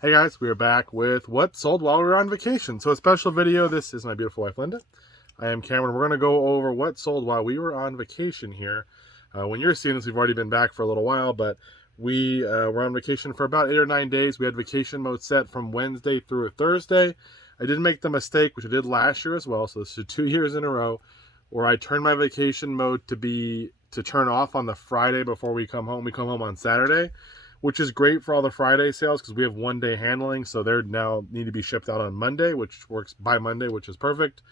Hey guys, we are back with what sold while we were on vacation. So a special video. This is my beautiful wife Linda. I am Cameron. We're going to go over what sold while we were on vacation here. When you're seeing this, we've already been back for a little while, but we were on vacation for about 8 or 9 days. We had vacation mode set from Wednesday through Thursday. I did make the mistake, which I did last year as well, so this is 2 years in a row, where I turned my vacation mode to turn off on the Friday before we come home. We come home on Saturday, which is great for all the Friday sales because we have 1 day handling, so they're now need to be shipped out on Monday, which works by Monday, which is perfect.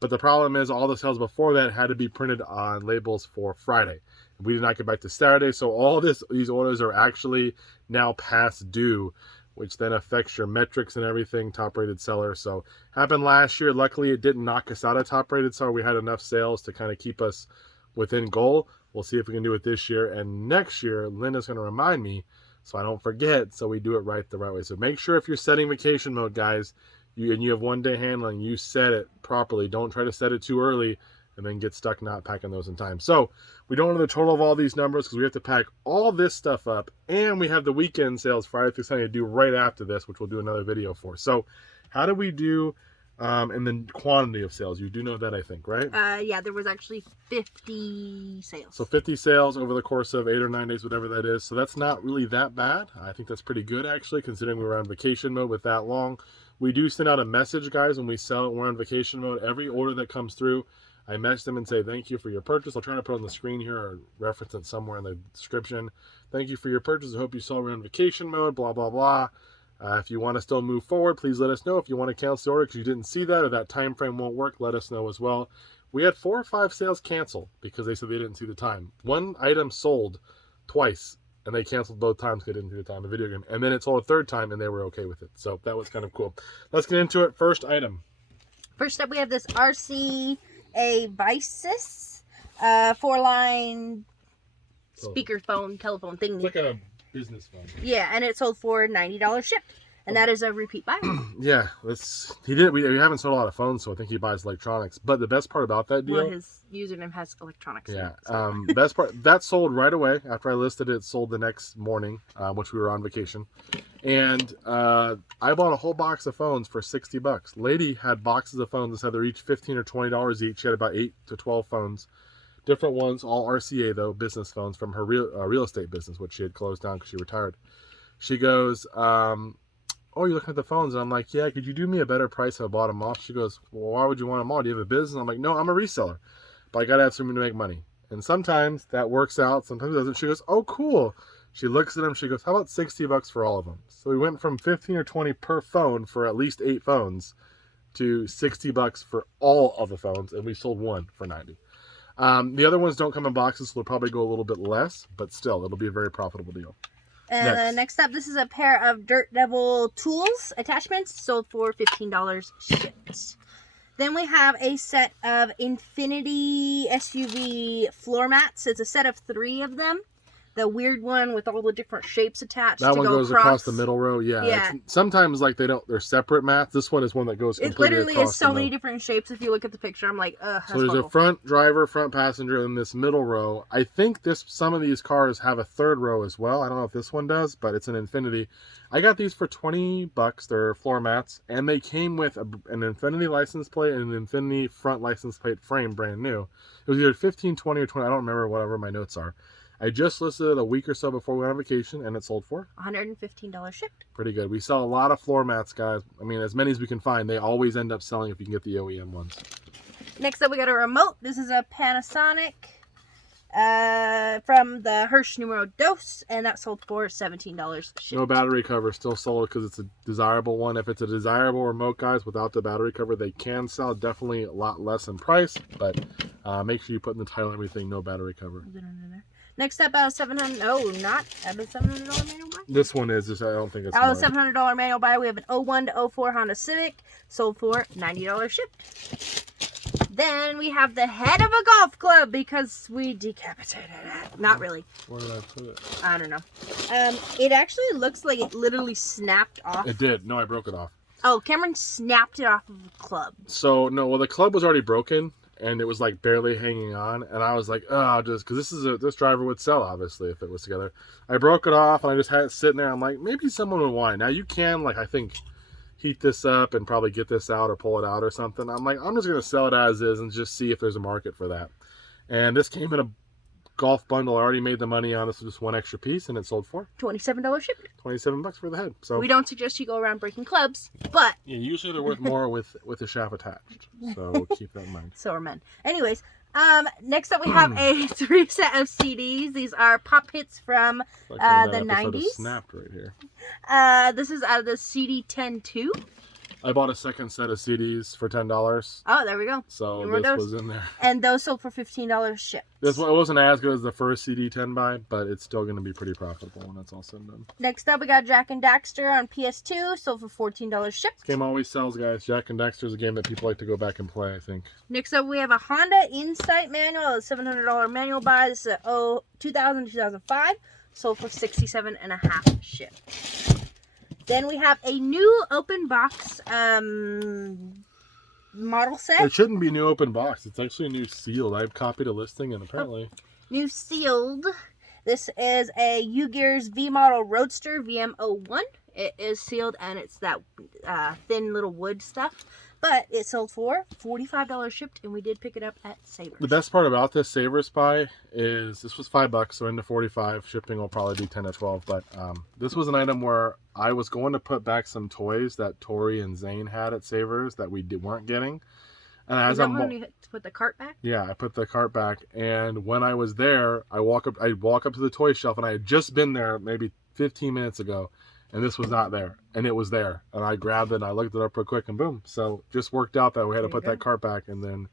But the problem is all the sales before that had to be printed on labels for Friday. We did not get back to Saturday, so all these orders are actually now past due, which then affects your metrics and everything, top-rated seller. So happened last year. Luckily, it didn't knock us out of top-rated seller. We had enough sales to kind of keep us within goal. We'll see if we can do it this year. And next year, Linda's going to remind me so I don't forget, so we do it the right way. So make sure if you're setting vacation mode, guys, you have 1 day handling, you set it properly. Don't try to set it too early and then get stuck not packing those in time. So we don't know the total of all these numbers because we have to pack all this stuff up, and we have the weekend sales Friday through Sunday to do right after this, which we'll do another video for. So how do we do and then quantity of sales? You do know that, I think, right? Yeah, there was actually 50 sales. So 50 sales over the course of 8 or 9 days, whatever that is. So that's not really that bad. I think that's pretty good, actually, considering we were on vacation mode with that long. We do send out a message, guys, when we sell it. We're on vacation mode. Every order that comes through, I message them and say, thank you for your purchase. I'll try to put it on the screen here or reference it somewhere in the description. Thank you for your purchase. I hope you saw we're on vacation mode, blah, blah, blah. If you want to still move forward, please let us know. If you want to cancel the order because you didn't see that or that time frame won't work, let us know as well. We had 4 or 5 sales cancel because they said they didn't see the time. One item sold twice, and they canceled both times because they didn't see the time, the video game. And then it sold a third time, and they were okay with it. So that was kind of cool. Let's get into it. First item. First up, we have this RCA Vices 4-line speakerphone, telephone thingy. It's like a business phone. Yeah, and it sold for $90 shipped. And that is a repeat buy. Yeah, we haven't sold a lot of phones, so I think he buys electronics. But the best part about that deal, well, his username has electronics. Yeah, in it, so. best part that sold right away after I listed it. Sold the next morning, which we were on vacation, and I bought a whole box of phones for $60. Lady had boxes of phones that said they're each $15 or $20 each. She had about 8 to 12 phones, different ones, all RCA though, business phones from her real estate business, which she had closed down because she retired. She goes, oh, you're looking at the phones? And I'm like, yeah, could you do me a better price if I bought them off? She goes, well, why would you want them all? Do you have a business? I'm like, no, I'm a reseller, but I got to have something to make money. And sometimes that works out, sometimes it doesn't. She goes, oh, cool. She looks at them. She goes, how about $60 for all of them? So we went from 15 or 20 per phone for at least 8 phones to $60 for all of the phones, and we sold one for $90. The other ones don't come in boxes, so they'll probably go a little bit less, but still, it'll be a very profitable deal. And next up, this is a pair of Dirt Devil tools attachments sold for $15 shipped. Then we have a set of Infinity SUV floor mats. It's a set of 3 of them. The weird one with all the different shapes attached. That one goes across the middle row. Yeah. Sometimes like they're separate mats. This one is one that goes completely across. It literally is so many different shapes. If you look at the picture, I'm like, ugh. So there's a front driver, front passenger, and this middle row. I think some of these cars have a third row as well. I don't know if this one does, but it's an Infinity. I got these for $20. They're floor mats, and they came with an Infinity license plate and an Infinity front license plate frame, brand new. It was either 15, 20, or 20. I don't remember, whatever my notes are. I just listed it a week or so before we went on vacation, and it sold for $115 shipped. Pretty good. We sell a lot of floor mats, guys. I mean, as many as we can find. They always end up selling if you can get the OEM ones. Next up, we got a remote. This is a Panasonic from the Hirsch Numero Dos, and that sold for $17 shipped. No battery cover. Still sold because it's a desirable one. If it's a desirable remote, guys, without the battery cover, they can sell. Definitely a lot less in price, but make sure you put in the title and everything, no battery cover. Is it under there? Next up, out of $700. No, not out of $700 manual buy. This one is. I don't think it's. Out of $700 manual buy, we have an 01 to 04 Honda Civic, sold for $90 shipped. Then we have the head of a golf club because we decapitated it. Not really. Where did I put it? I don't know. It actually looks like it literally snapped off. It did. No, I broke it off. Oh, Cameron snapped it off of the club. So no, well the club was already broken. and it was like barely hanging on, and I was like, oh, just because this driver would sell, obviously, if it was together. I broke it off, and I just had it sitting there. I'm like, maybe someone would want it. Now you can, like, I think, heat this up and probably get this out or pull it out or something. I'm like, I'm just gonna sell it as is and just see if there's a market for that. And this came in a golf bundle. I already made the money on this with just one extra piece, and it sold for $27 shipping. $27 for the head. So we don't suggest you go around breaking clubs, but yeah, usually they're worth more with the shaft attached. So keep that in mind. So are men. Anyways, next up we have a 3 set of CDs. These are pop hits from Like the 90s. Snapped right here. This is out of the CD 10-2. I bought a second set of CDs for $10. Oh, there we go. So Remember this those? was in there. And those sold for $15 shipped. This one, it wasn't as good as the first CD 10 buy, but it's still going to be pretty profitable when it's all said and done. Next up we got Jack and Daxter on PS2, sold for $14 shipped. This game always sells, guys. Jack and Daxter is a game that people like to go back and play, I think. Next up we have a Honda Insight manual, a $700 manual buy. This is a 2000-2005, sold for $67.50 shipped. Then we have a new open box model set. It shouldn't be new open box. It's actually a new sealed. I've copied a listing and apparently... New sealed. This is a U-Gears V-Model Roadster VM01. It is sealed and it's that thin little wood stuff. But it sold for $45 shipped, and we did pick it up at Savers. The best part about this Savers buy is this was $5, so into 45. Shipping will probably be 10 to 12. But this was an item where I was going to put back some toys that Tori and Zane had at Savers that we weren't getting. And as is that when you had to put the cart back? Yeah, I put the cart back, and when I was there, I walk up to the toy shelf, and I had just been there maybe 15 minutes ago. And this was not there, and it was there, and I grabbed it and I looked it up real quick, and boom. So just worked out that we had to put that cart back and then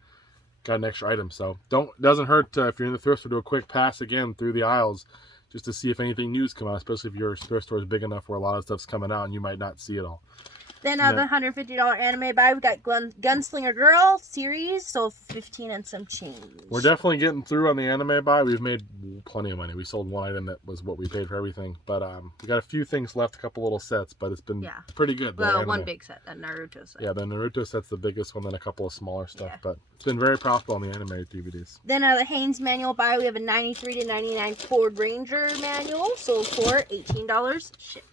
got an extra item. So doesn't hurt if you're in the thrift store, do a quick pass again through the aisles just to see if anything new's come out, especially if your thrift store is big enough where a lot of stuff's coming out and you might not see it all. Then the $150 anime buy, we got Gunslinger Girl series, sold for $15 and some change. We're definitely getting through on the anime buy. We've made plenty of money. We sold one item that was what we paid for everything, but we got a few things left, a couple little sets, but it's been pretty good. Well, one big set, that Naruto set. Yeah, the Naruto set's the biggest one, then a couple of smaller stuff, but it's been very profitable on the anime DVDs. Then the Haynes manual buy, we have a 93 to 99 Ford Ranger manual, sold for $18 shipped.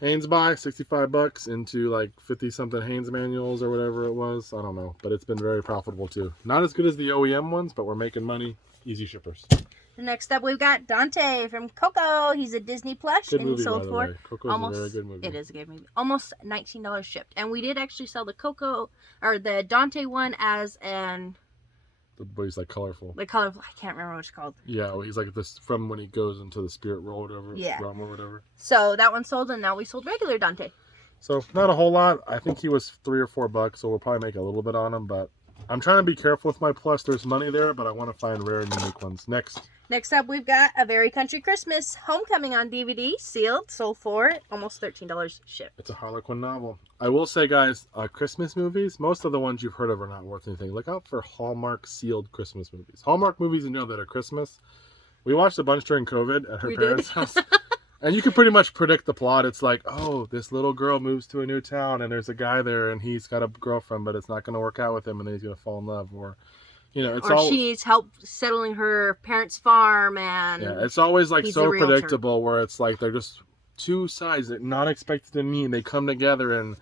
Haynes buy, $65 into like 50-something Haynes manuals or whatever it was. I don't know, but it's been very profitable too. Not as good as the OEM ones, but we're making money. Easy shippers. Next up, we've got Dante from Coco. He's a Disney plush, good and movie, he sold for Coco's a very good movie. It is a good movie. Almost $19 shipped, and we did actually sell the Coco or the Dante one as an. But he's like colorful. Like colorful. I can't remember what it's called. Yeah, well, he's like this from when he goes into the spirit world or whatever. Yeah. Realm or whatever. So that one sold, and now we sold regular Dante. So not a whole lot. I think he was $3 or $4, so we'll probably make a little bit on him. But I'm trying to be careful with my plush. There's money there, but I want to find rare and unique ones. Next up, we've got A Very Country Christmas Homecoming on DVD, sealed, sold for almost $13 shipped. It's a Harlequin novel. I will say, guys, Christmas movies, most of the ones you've heard of are not worth anything. Look out for Hallmark sealed Christmas movies. Hallmark movies, you know, that are Christmas. We watched a bunch during COVID at her parents' house. And you can pretty much predict the plot. It's like, oh, this little girl moves to a new town, and there's a guy there, and he's got a girlfriend, but it's not going to work out with him, and then he's going to fall in love. Or, you know, or she needs help settling her parents' farm, and yeah, it's always like so predictable where it's like they're just two sides that not expected to meet, and they come together and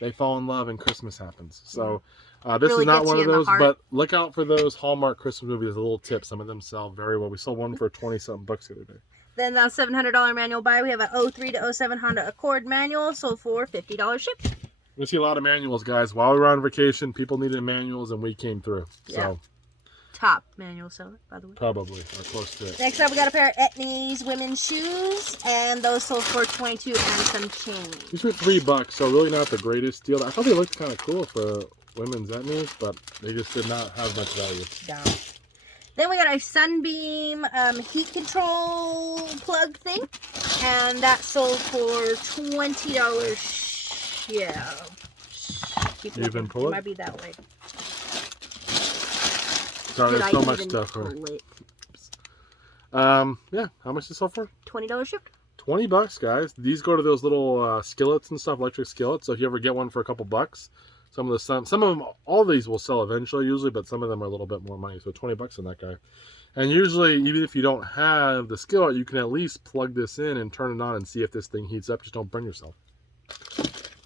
they fall in love, and Christmas happens. So this really is not one of those, but look out for those Hallmark Christmas movies. A little tip: some of them sell very well. We sold one for $20-something the other day. Then the $700 manual buy, we have a 03 to 07 Honda Accord manual, sold for $50 shipped. We see a lot of manuals, guys. While we were on vacation, people needed manuals, and we came through. Yeah. So top manual seller, by the way. Probably, or close to it. Next up, we got a pair of Etnies women's shoes, and those sold for $22 and some change. These were $3, so really not the greatest deal. I thought they looked kind of cool for women's Etnies, but they just did not have much value. Down. Then we got a Sunbeam heat control plug thing, and that sold for $20. Yeah. Keep you even pull it? It might be that way. Sorry, there's so much stuff. Yeah, how much did this sell for? $20 shipped. $20, guys. These go to those little skillets and stuff, electric skillets. So if you ever get one for a couple bucks, Some of them, all of these will sell eventually usually, but some of them are a little bit more money. So 20 bucks on that guy. And usually, even if you don't have the skillet, you can at least plug this in and turn it on and see if this thing heats up. Just don't burn yourself.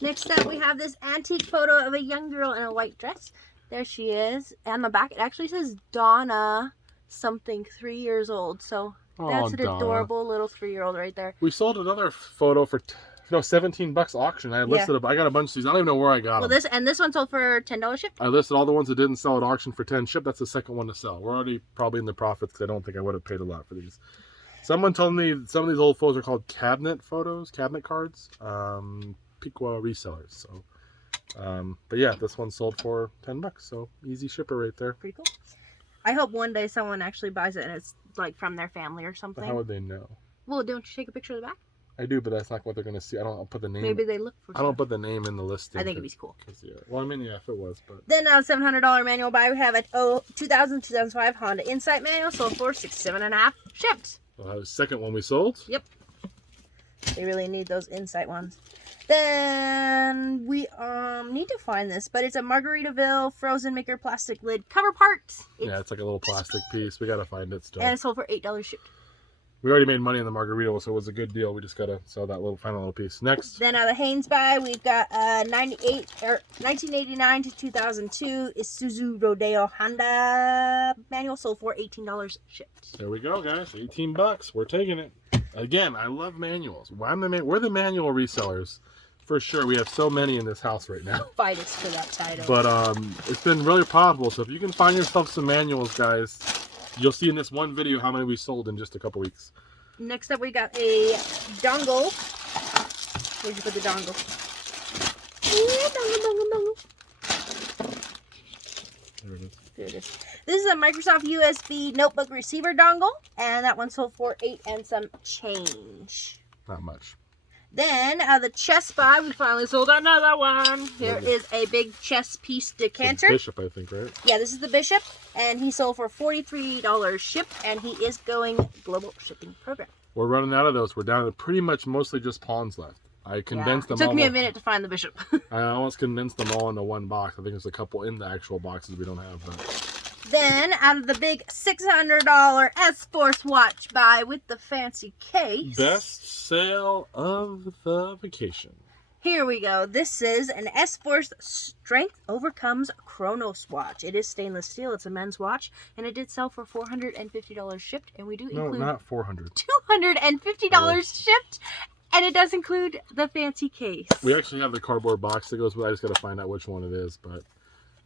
Next up, we have this antique photo of a young girl in a white dress. There she is. On the back, it actually says Donna something, 3 years old. So that's an adorable little 3-year-old right there. We sold another photo for 17 bucks auction. I listed I got a bunch of these. I don't even know where I got them. This one sold for $10 shipped. I listed all the ones that didn't sell at auction for 10 shipped. That's the second one to sell. We're already probably in the profits because I don't think I would have paid a lot for these. Someone told me some of these old photos are called cabinet photos, cabinet cards, Piqua resellers. So, but yeah, this one sold for 10 bucks. So easy shipper right there. Pretty cool. I hope one day someone actually buys it and it's like from their family or something. But how would they know? Well, don't you take a picture of the back? I do, but that's not what they're going to see. I'll put the name. Maybe they look for I don't put the name in the listing. I think it'd be cool. Yeah. Well, I mean, yeah, if it was, but. Then $700 manual buy. We have a 2005 Honda Insight manual sold for $67.50 shipped. Well, that was the second one we sold. Yep. They really need those Insight ones. Then we need to find this, but it's a Margaritaville frozen maker plastic lid cover part. It's like a little plastic piece. We got to find it still. And it sold for $8 shipped. We already made money on the Margarita, so it was a good deal. We just got to sell that final little piece. Next. Then the Haynes buy, we've got 1989 to 2002 Isuzu Rodeo Honda manual sold for $18 shipped. There we go, guys. 18 bucks. We're taking it. Again, I love manuals. We're the manual resellers. For sure. We have so many in this house right now. Fight us for that title. But it's been really profitable. So if you can find yourself some manuals, guys, you'll see in this one video how many we sold in just a couple weeks. Next up, we got a dongle. Where'd you put the dongle? Dongle. There it is. There it is. This is a Microsoft USB notebook receiver dongle, and that one sold for $8 and some change. Not much. Then the chess buy, we finally sold another one. Here is a big chess piece decanter. Bishop, I think, right? Yeah, this is the Bishop, and he sold for $43 shipped, and he is going global shipping program. We're running out of those. We're down to pretty much mostly just pawns left. I condensed them all. It took me a minute to find the Bishop. I almost condensed them all into one box. I think there's a couple in the actual boxes we don't have. But... Then, out of the big $600 S-Force watch buy with the fancy case. Best sale of the vacation. Here we go. This is an S-Force Strength Overcomes Chronos watch. It is stainless steel. It's a men's watch. And it did sell for $450 shipped. And we do include... No, not $400. $250 shipped. And it does include the fancy case. We actually have the cardboard box that goes with it. I just got to find out which one it is. But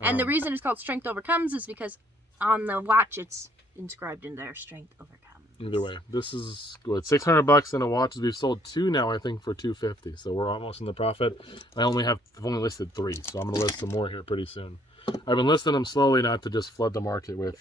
and the reason it's called Strength Overcomes is because on the watch it's inscribed in there, Strength Overcomes. Either way, this is good. $600 in a watch. We've sold 2 now, I think, for $250. So we're almost in the profit. I've only listed 3, so I'm going to list some more here pretty soon. I've been listing them slowly, not to just flood the market with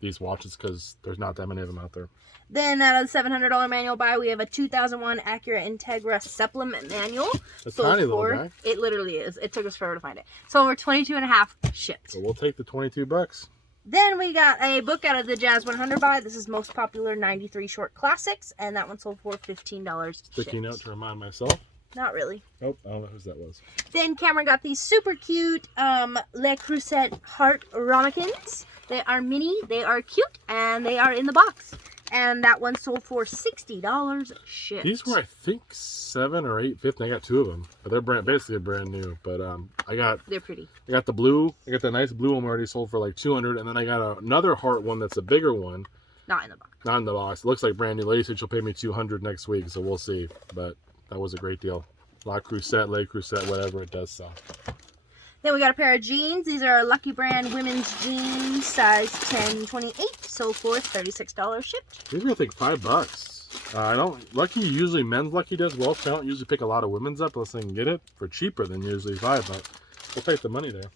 these watches because there's not that many of them out there. Then out of the $700 manual buy, we have a 2001 Acura Integra supplement manual. A tiny little guy. It literally is. It took us forever to find it. So we're $22.50 shipped. So we'll take the $22. Then we got a book out of the Jazz 100 buy. This is Most Popular 93 Short Classics, and that one sold for $15 Sticky note to remind myself. Not really. Nope, I don't know whose that was. Then Cameron got these super cute Le Creuset Heart Ramekins. They are mini, they are cute, and they are in the box. And that one sold for $60 shipped. These were, I think, $7 or $8.50. I got 2 of them, but they're basically brand new. But they're pretty. I got the blue. I got the nice blue one we already sold for like $200, and then I got another heart one that's a bigger one. Not in the box. Not in the box. It looks like brand new. Lady said she'll pay me $200 next week, so we'll see. But that was a great deal. La Creuset, Le Creuset, whatever it does sell. Then we got a pair of jeans. These are Lucky Brand women's jeans, size 10-28, sold for $36 shipped. These are, I think, $5. Lucky usually men's Lucky does well, so I don't usually pick a lot of women's up unless I can get it for cheaper than usually $5, but we'll take the money there.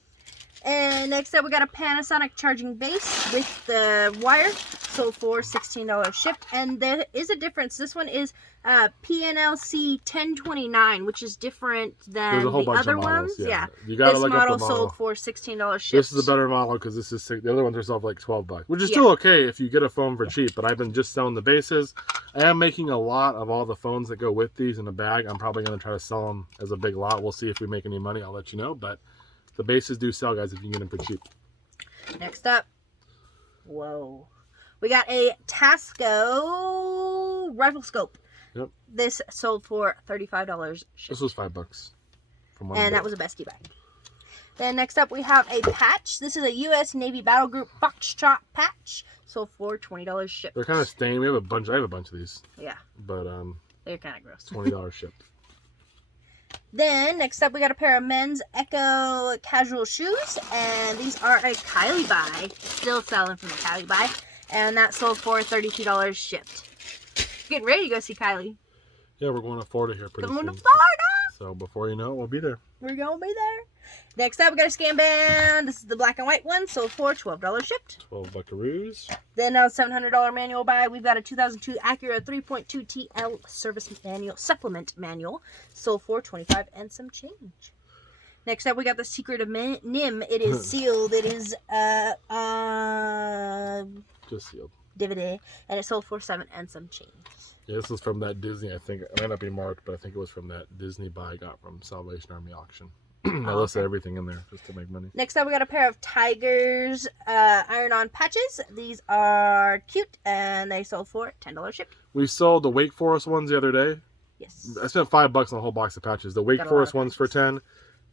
And next up, we got a Panasonic charging base with the wire, sold for $16 shipped. And there is a difference. This one is PNLC 1029, which is different than the other ones. Yeah. You gotta this look model up the model. Sold for $16 shipped. This is a better model because this is the other ones are sold for like $12, which is still okay if you get a phone for cheap. But I've been just selling the bases. I am making a lot of all the phones that go with these in a bag. I'm probably going to try to sell them as a big lot. We'll see if we make any money. I'll let you know. But The bases do sell, guys, if you can get them for cheap. Next up, whoa, we got a Tasco rifle scope. Yep. This sold for $35. This was $5 from one. And that was a bestie buy. Then next up we have a patch. This is a U.S. Navy Battle Group Foxtrot patch. Sold for $20 shipped. They're kind of stained. We have a bunch. I have a bunch of these. Yeah. But they're kind of gross. $20 shipped. Then next up we got a pair of men's Echo casual shoes, and these are a Kylie buy. Still selling from the Kylie buy, and that sold for $32 shipped. Getting ready to go see Kylie. Yeah, we're going to Florida here pretty soon. Going to Florida. So before you know it, we'll be there. We're gonna be there. Next up, we got a scan band. This is the black and white one, sold for $12 shipped. 12 buckaroos. Then a $700 manual buy. We've got a 2002 Acura 3.2 TL service manual, supplement manual, sold for $25 and some change. Next up, we got the Secret of NIM. It is sealed. It is Just sealed. DVD, and it sold for $7 and some change. Yeah, this is from that Disney. I think it might not be marked, but I think it was from that Disney buy I got from Salvation Army auction. I listed everything in there just to make money. Next up, we got a pair of Tigers iron-on patches. These are cute, and they sold for $10 shipped. We sold the Wake Forest ones the other day. Yes. I spent $5 on the whole box of patches. The Wake Forest ones for 10,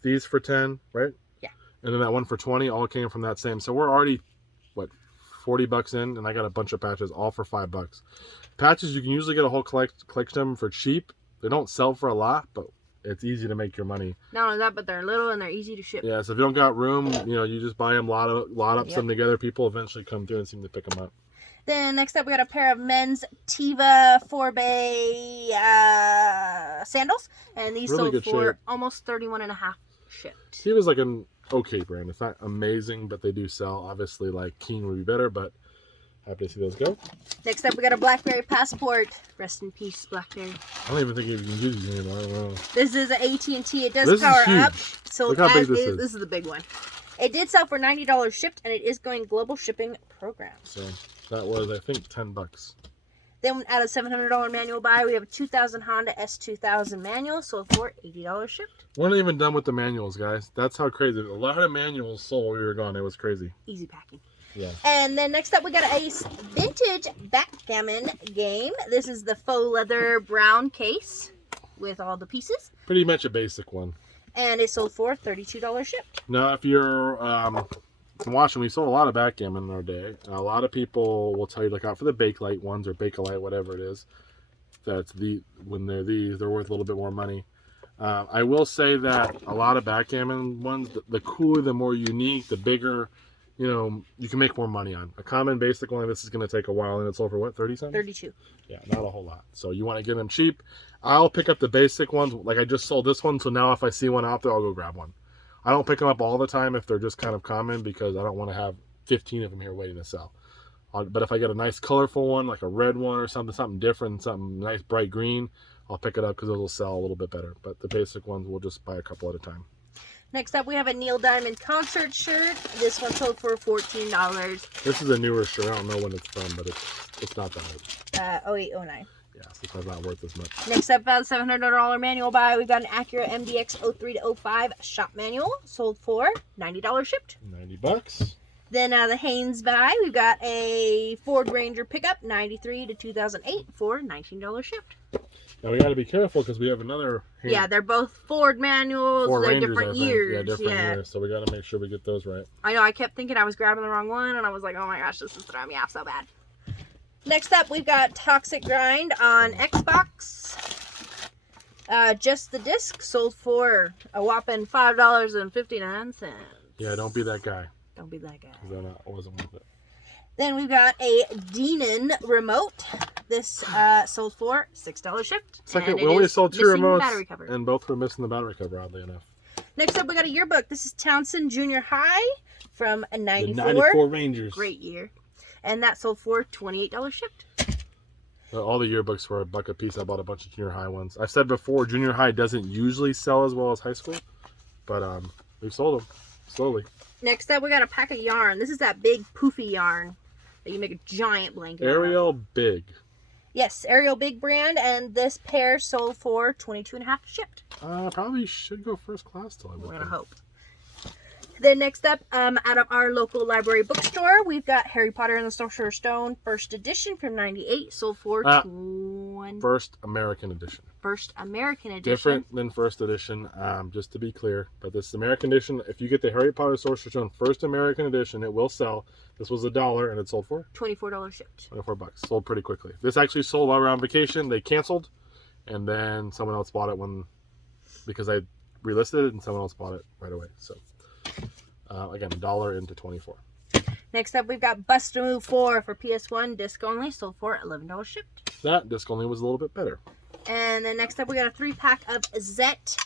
these for 10, right? Yeah. And then that one for 20, all came from that same. So we're already, what, $40 in, and I got a bunch of patches, all for $5. Patches, you can usually get a whole collection for cheap. They don't sell for a lot, but it's easy to make your money. Not only that, but they're little and they're easy to ship. Yeah, so if you don't got room, you know, you just buy them, lot up some together. People eventually come through and seem to pick them up. Then next up, we got a pair of men's Tiva 4-Bay sandals, and these Really sold good for shape. almost $31.50 shipped. Tiva's like an okay brand. It's not amazing, but they do sell. Obviously, like King would be better, but happy to see those go. Next up, we got a BlackBerry Passport. Rest in peace, BlackBerry. I don't even think you can use these anymore. I don't know. This is an AT&T. It does This is power huge. up. So Look how big this is. This is the big one. It did sell for $90 shipped, and it is going global shipping program. So that was, I think, $10. Then at a $700 manual buy, we have a 2000 Honda S2000 manual, sold for $80 shipped. We're not even done with the manuals, guys. That's how crazy. A lot of manuals sold while we were gone. It was crazy. Easy packing. Yeah. And then next up, we got a vintage backgammon game. This is the faux leather brown case with all the pieces. Pretty much a basic one. And it sold for $32 shipped. Now, if you're watching, we sold a lot of backgammon in our day. A lot of people will tell you, look out for the Bakelite ones or Bakelite, whatever it is. When they're these, they're worth a little bit more money. I will say that a lot of backgammon ones, the cooler, the more unique, the bigger, you know, you can make more money on. A common basic one, this is going to take a while, and it's sold for what, 30 cents? 32. Yeah, not a whole lot. So you want to get them cheap. I'll pick up the basic ones. Like I just sold this one, so now if I see one out there, I'll go grab one. I don't pick them up all the time if they're just kind of common, because I don't want to have 15 of them here waiting to sell. But if I get a nice colorful one, like a red one or something different, something nice bright green, I'll pick it up because those will sell a little bit better. But the basic ones, we'll just buy a couple at a time. Next up, we have a Neil Diamond concert shirt. This one sold for $14. This is a newer shirt. I don't know when it's from, but it's not that old. 0809. Yeah, so it's not worth as much. Next up, about a $700 manual buy. We've got an Acura MDX 03-05 shop manual. Sold for $90 shipped. $90. Then the Haynes buy. We've got a Ford Ranger pickup, 93 to 2008 for $19 shipped. Now we got to be careful because we have another. Yeah, they're both Ford manuals. Ford They're Rangers, different I think. years. Yeah, different years. So we got to make sure we get those right. I know. I kept thinking I was grabbing the wrong one, and I was like, oh my gosh, this is throwing me off so bad. Next up, we've got Toxic Grind on Xbox. Just the disc sold for a whopping $5.59. Yeah, don't be that guy. Don't be that guy. Then I wasn't worth it. Then we've got a Denon remote. This sold for $6 shipped. Second, and we it only is sold 2 missing remotes, battery cover. and both were missing the battery cover, oddly enough. Next up, we got a yearbook. This is Townsend Junior High from a 94. The 94 Rangers. Great year. And that sold for $28 shipped. All the yearbooks were $1 a piece. I bought a bunch of junior high ones. I've said before, junior high doesn't usually sell as well as high school, but we've sold them slowly. Next up, we got a pack of yarn. This is that big poofy yarn that you make a giant blanket out of. Ariel Big. Yes, Ariel Big brand, and this pair sold for $22.50 shipped. Probably should go first class till I We're gonna hope. Then next up, out of our local library bookstore, we've got Harry Potter and the Sorcerer's Stone first edition from '98, sold for First American edition. First American edition. Different than first edition, just to be clear. But this American edition, if you get the Harry Potter Sorcerer's Stone first American edition, it will sell. This was $1 and it sold for $24 shipped. $24. Sold pretty quickly. This actually sold while we were on vacation. They canceled, and then someone else bought it because I relisted it, and someone else bought it right away. So again, $1 into 24. Next up, we've got Bust a Move 4 for PS1, disc only, sold for $11 shipped. That disc only was a little bit better. And then next up, we got a 3-pack of Zet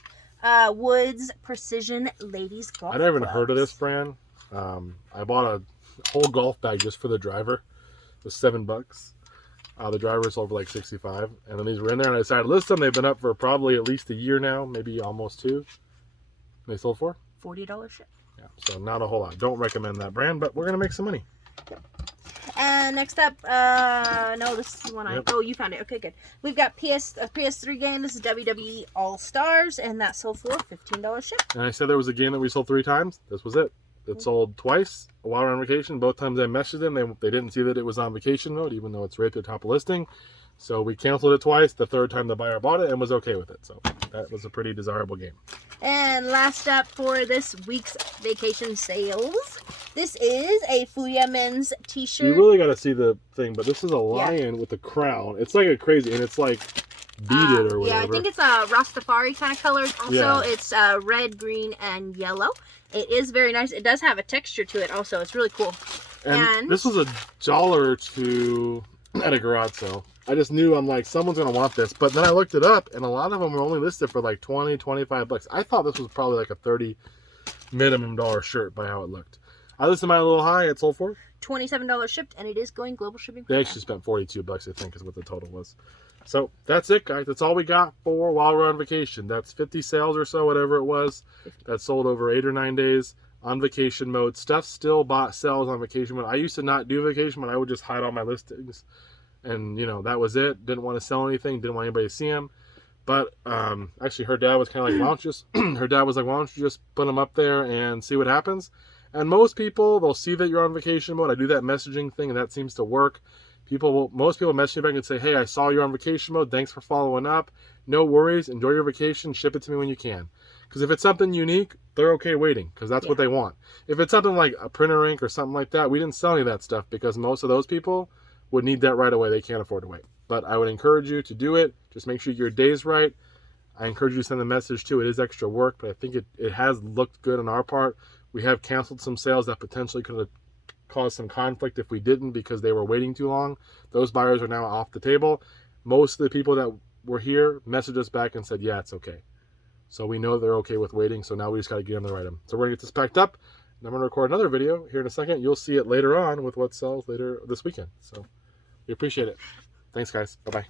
Woods Precision Ladies Golf I never even Clubs. heard of this brand. I bought a whole golf bag just for the driver. It was $7. The driver sold for like $65, and then these were in there, and I decided to list them. They've been up for probably at least a year now, maybe almost 2. And they sold for $40 shipped. Yeah, so not a whole lot. Don't recommend that brand, but we're gonna make some money. And next up, no, this is the one oh, you found it. Okay, good. We've got a PS3 game. This is WWE All Stars, and that sold for $15 shipped. And I said there was a game that we sold 3 times. This was it. It sold twice while we were on vacation. Both times I messaged them, they didn't see that it was on vacation mode, even though it's right at the top of listing. So we canceled it twice. The third time the buyer bought it and was okay with it. So that was a pretty desirable game. And last up for this week's vacation sales, this is a Fuya men's t-shirt. You really got to see the thing, but this is a lion with a crown. It's like a crazy, and it's like beaded or whatever. Yeah, I think it's a Rastafari kind of colors. Also, Yeah. it's red, green, and yellow. It is very nice. It does have a texture to it also. It's really cool. And this was $1 or $2 at a garage sale. I just knew, I'm like, someone's going to want this. But then I looked it up, and a lot of them were only listed for like $20, $25. I thought this was probably like a $30 minimum shirt by how it looked. I listed mine a little high. It sold for $27 shipped, and it is going global shipping. They actually spent $42, I think, is what the total was. So that's it, guys. That's all we got for while we're on vacation. That's 50 sales or so, whatever it was. That sold over 8 or 9 days on vacation mode. Stuff still sells on vacation mode. I used to not do vacation mode. I would just hide all my listings. And, you know, that was it. Didn't want to sell anything. Didn't want anybody to see them. But actually, her dad was kind of like, why don't you just, her dad was like, why don't you just put them up there and see what happens? And most people, they'll see that you're on vacation mode. I do that messaging thing, and that seems to work. Most people message me back and say, hey, I saw you're on vacation mode. Thanks for following up. No worries. Enjoy your vacation. Ship it to me when you can. Because if it's something unique, they're okay waiting, because that's what they want. If it's something like a printer ink or something like that, we didn't sell any of that stuff, because most of those people would need that right away. They can't afford to wait. But I would encourage you to do it. Just make sure your day's right. I encourage you to send the message too. It is extra work, but I think it has looked good on our part. We have canceled some sales that potentially could have caused some conflict if we didn't, because they were waiting too long. Those buyers are now off the table. Most of the people that were here messaged us back and said, yeah, it's okay. So we know they're okay with waiting. So now we just got to get them to write them. So we're going to get this packed up. And I'm going to record another video here in a second. You'll see it later on with what sells later this weekend. So we appreciate it. Thanks, guys. Bye-bye.